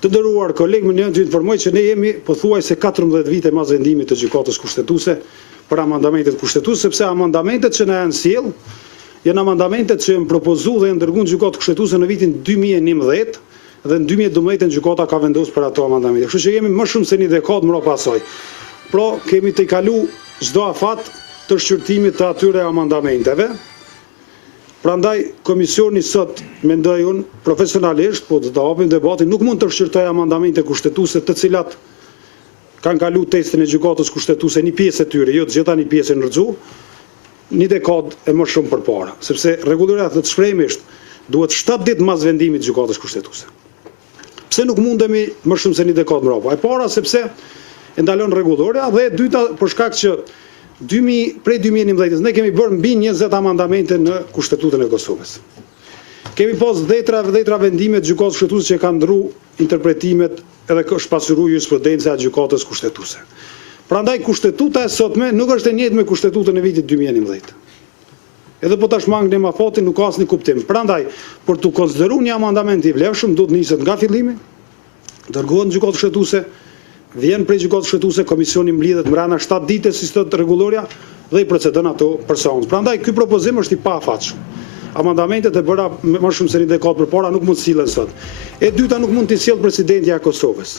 Të nderuar kolegë, më njënë të informoj që ne jemi pothuajse 14 vite mas vendimit të gjykatës kushtetuese për amandamentet kushtetuese, sepse amandamentet që na janë sjell janë amandamentet që janë propozuar dhe janë dërguar në gjykatë kushtetuese në vitin 2011 dhe në 2012 gjykata ka vendosur për ato amandamente. Kështu që jemi më shumë se një dekadë mbrapa asaj. Pra kemi të kalu çdo afat të shqyrtimit të atyre amendamenteve. Prandaj komisioni sot mendoj unë profesionalisht, po të hapim debatin, nuk mund të shqyrtoj amandamente kushtetuese të cilat kanë kalu testin e gjykatës kushtetuese një pjesë e tyre, jo të gjitha një pjesë e ndërxu, një dekadë e më shumë përpara, sepse rregulloria thotë shprehimisht duhet 7 ditë mas vendimit të gjykatës kushtetuese. Pse nuk mundemi më shumë se një dekadë mbrapa? E para sepse e ndalon rregulloria dhe e dyta për shkak që prej 2011 ne kemi bërë mbi 20 amandamente në Kushtetutën e Kosovës. Kemi pas dhjetra vendime të gjykatës kushtetuese që kanë ndru interpretimet edhe shpasuru jurisprudencia e gjykatës kushtetuese. Prandaj kushtetuta e sotme nuk është e njëjtë me kushtetutën e vitit 2011. Edhe po tash mangnim afatin nuk ka asnjë kuptim. Prandaj për të konsideruar një amandament i vlefshëm duhet niset nga fillimi, dërgohet në gjykatë kushtetuese, vjen prej gjykatës kushtetuese, komisioni mblidhet mbrana 7 ditë si sot rregulloria dhe i procedon ato personat. Prandaj ky propozim është i paafatshëm. Amandamentet e bëra më shumë se një dekadë përpara nuk mund të sillen sot. E dyta nuk mund të sjell presidenti i Kosovës.